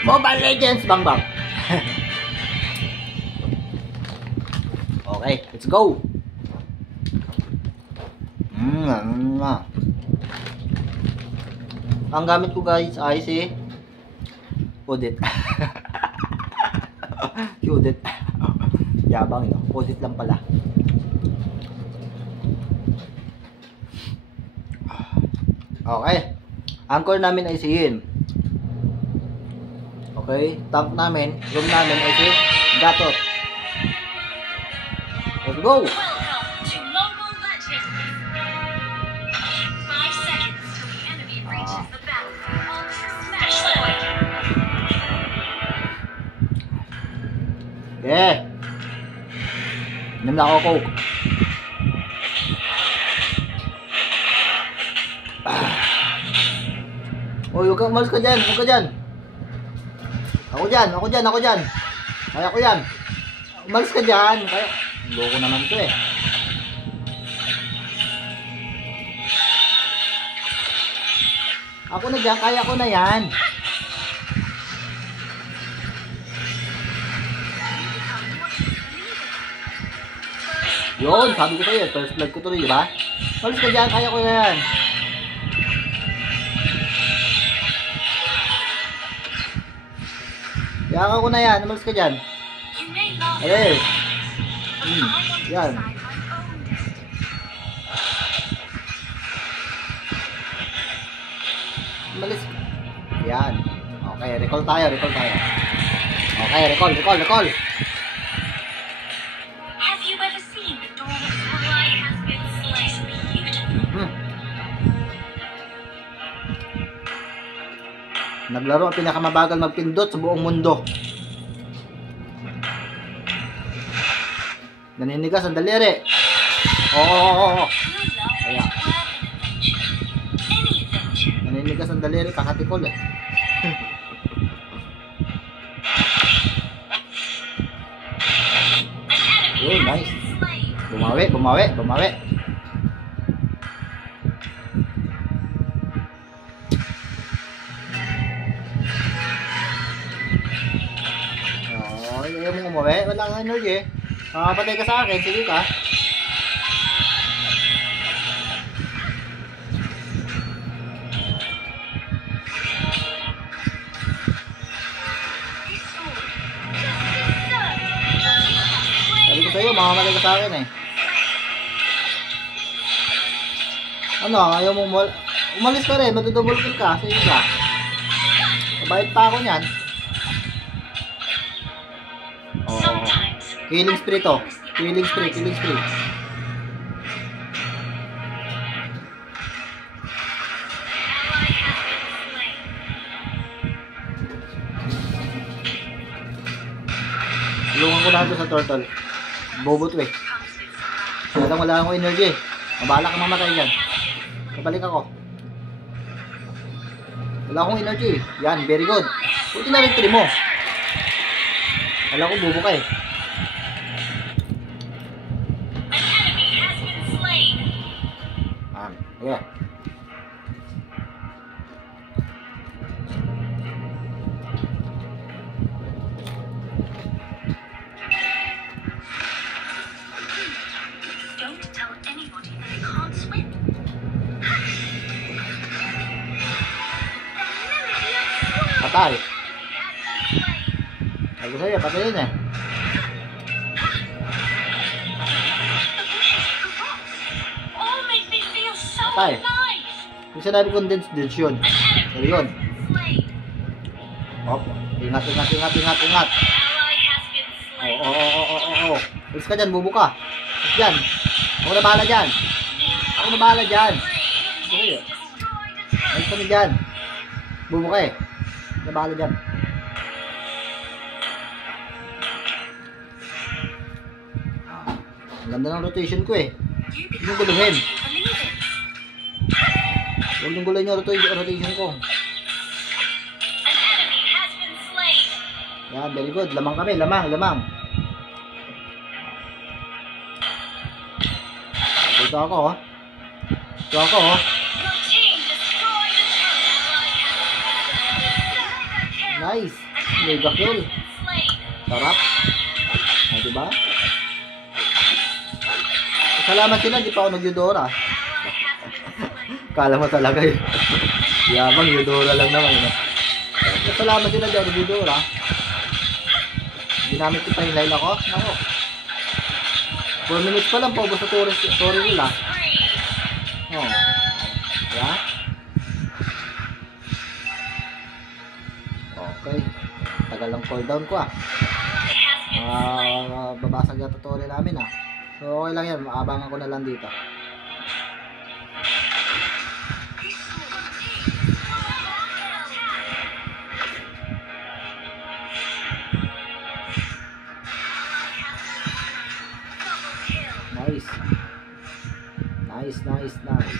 Mobile Legends, bang bang. Okay, let's go. Ang gamit ko guys ay si Odette. Si Odette. Yabang yun. Odette lang pala. Okay. Anchor namin ay si Yin. Okay. Tank namin, room namin ay si Gatot. Let's go! Okay. Inom na ako Coke. Uy, huwag kang umalis ka dyan. Huwag ka dyan. Ako dyan. Kaya ko yan. Umalis ka dyan. Kaya... Loko naman to eh. Ako na dyan. Kaya ko na yan. Yun, sabi ko sa'yo, first blood ko tuloy, diba? Malis ka dyan, kaya ko na yan. Kaya ko na yan, malis ka dyan. Alis. Yan. Malis. Yan. Okay, recall tayo. Okay, recall. Naglaro ang pinakamabagal magpindot sa buong mundo. Naninigas ang daliri. Oo. Kaya. Naninigas ang daliri, kakatikol eh. Oh, nice. Bumawi. Ayaw mo umuwi? Wala kang energy. Patay ka sa akin. Sige ka. Sabi ko sa'yo, mamamatay ka sa akin eh. Ano? Ayaw mo umalis ka rin. Matudouble kill ka. Sige ka. Mabait pa ako niyan. Killing spree to. Killing spree. Tulungan ko na ito sa turtle. Bobo to eh. Wala akong energy. Mabala ka mamatay dyan. Kabalik ako. Wala akong energy. Yan, very good. Buti na rin trim mo. Wala ko bobo ka eh. Yeah. Don't tell anybody that I can't swim. Patay. Sabi ko sa'yo, patayin eh. Patay. Yung sinabi condensed yun. So yun. Hop. Ingat. Oo. Alis ka dyan, bubo ka. Alis dyan. Ako na bahala dyan. Alis ka na dyan. Bubo ka eh. Ako na bahala dyan. Ang ganda ng rotation ko eh. Hindi ko guluhin. Huwag nung gulay nyo rotation ko. Yan, very good. Lamang kami, lamang. Dito ako, oh. So ako, oh. Your team destroyed the turret. Nice. Mega kill. Slain. Sarap. Ah, diba? Salamat sila, di pa ako nag-Eudora. Kala mo talaga yun. Yabang, Eudora lang naman. Yun. Salamat sila dyan, nag-Eudora. Ginamit ko pa yung line ako. Nako. 4 minutes pa lang, paubos sa story nila. Oh. Yeah? Okay. Tagal lang cooldown ko ah. Babasag yung tutorial namin ah. So okay lang yan, maabangan ko na lang dito. Nice. Nice, nice, nice. Nice.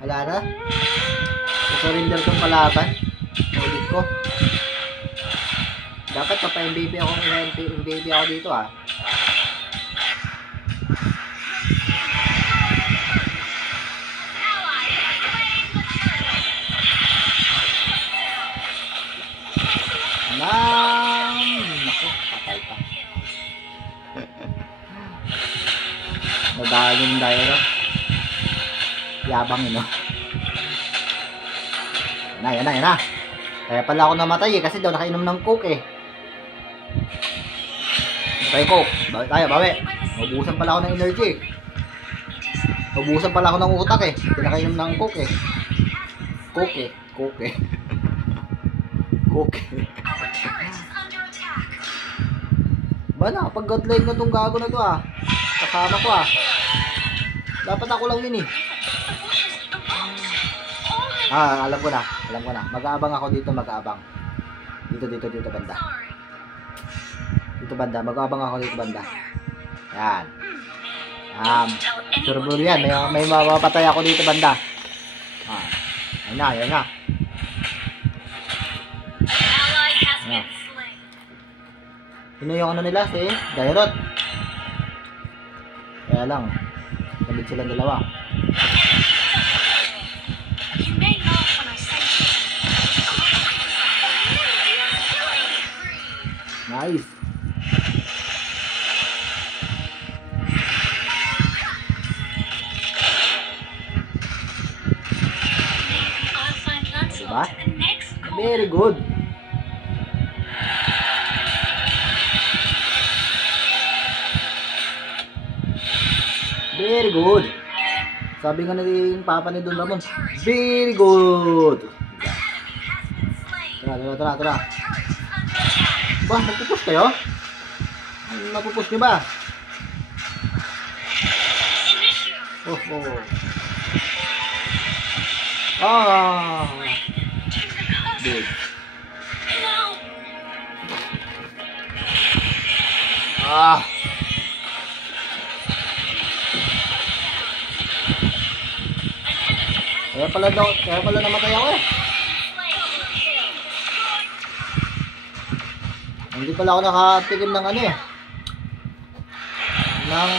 Wala na? Surrender tong kalaban. Ulit ko. Dapat papa-MVP ako MVP ako dito ah. Naku, patay pa. Nadaan yung dayo. Yabang yun, no? Yan na. Kaya pala ako namatay eh, kasi daw nakainom ng coke eh. Patay coke. Bawi tayo, bawi. Mabuhusan pala ako ng energy eh. Mabuhusan pala ako ng utak eh. Hindi nakainom ng coke eh. Coke eh. Coke eh. Coke eh. Ba na, pag godlike na tong gago na to ah. Kasama ko ah. Dapat ako lang yun eh. Ah, alam ko na. Mag-aabang ako dito, mag-aabang. Dito banda. Dito banda, mag-aabang ako dito banda. Yan. Turbo yan, may mapapatay ako dito banda. Ah. Yan na. Sino yung ano nila? Si Dairot. Kaya lang, sabit silang dalawa. You may laugh when I say Nice. I'll find Lancelot at the next corner. Very good. Very good. Sabi nga ni Papa ni Don Ramon, very good. Tara. Ba, magpupush kayo? Magpupush niyo ba? Oh. Good. Kaya pala namatay ako eh. Hindi pala ako nakatikim ng ano eh. Ng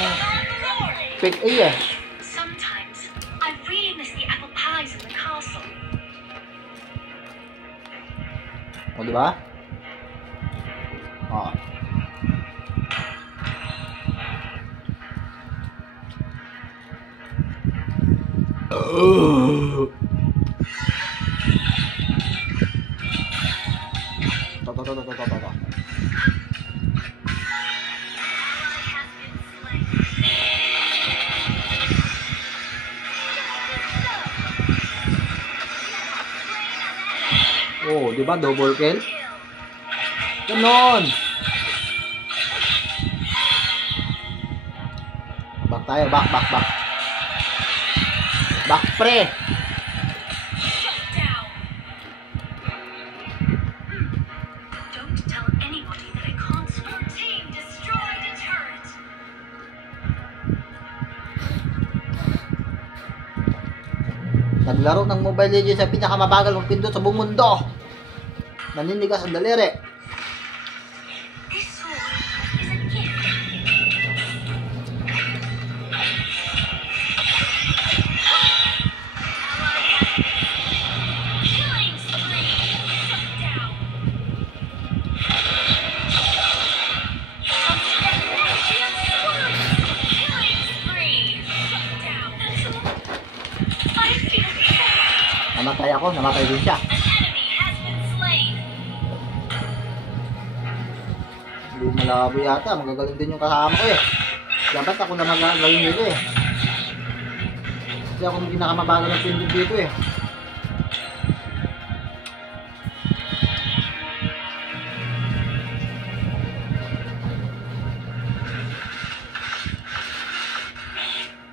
pick A eh. Sometimes I really miss the apple pies in the castle. O diba? Oo. Oh, di ba double kill? Ganon. Back tayo, back. Back pre. Don't tell anybody that I can't swim. Your team destroyed a turret. Naglaro ng Mobile Legends sa pinakamabagal mong pindot sa buong mundo. Naninigas ang daliri. This sword is a gift namatay ako, namatay din siya. An enemy has been slain. Lumalabo yata, magagaling din yung kasama ko eh. Dapat ako na magagaling nito eh. Kasi ako yung pinakamabagal ng pindot dito eh.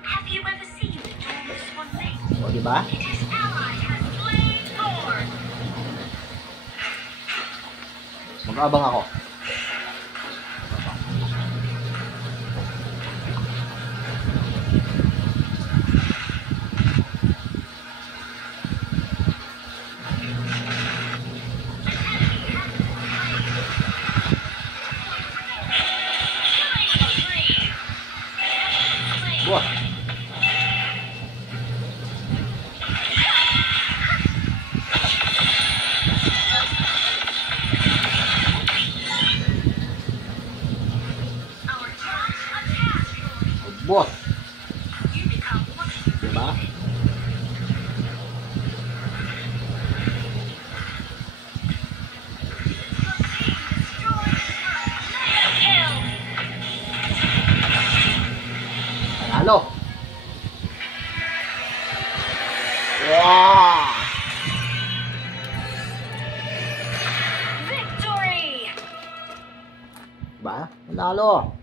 Have you ever seen the enormous one leg? O, diba? His ally has slain Thor. Mag-aabang ako. Wah. Our top attack. Boss. You become one of the Diba? kill. Panalo. Wow. Victory. Diba? Panalo.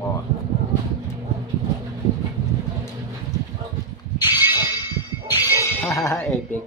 Oh. Hahaha, epic.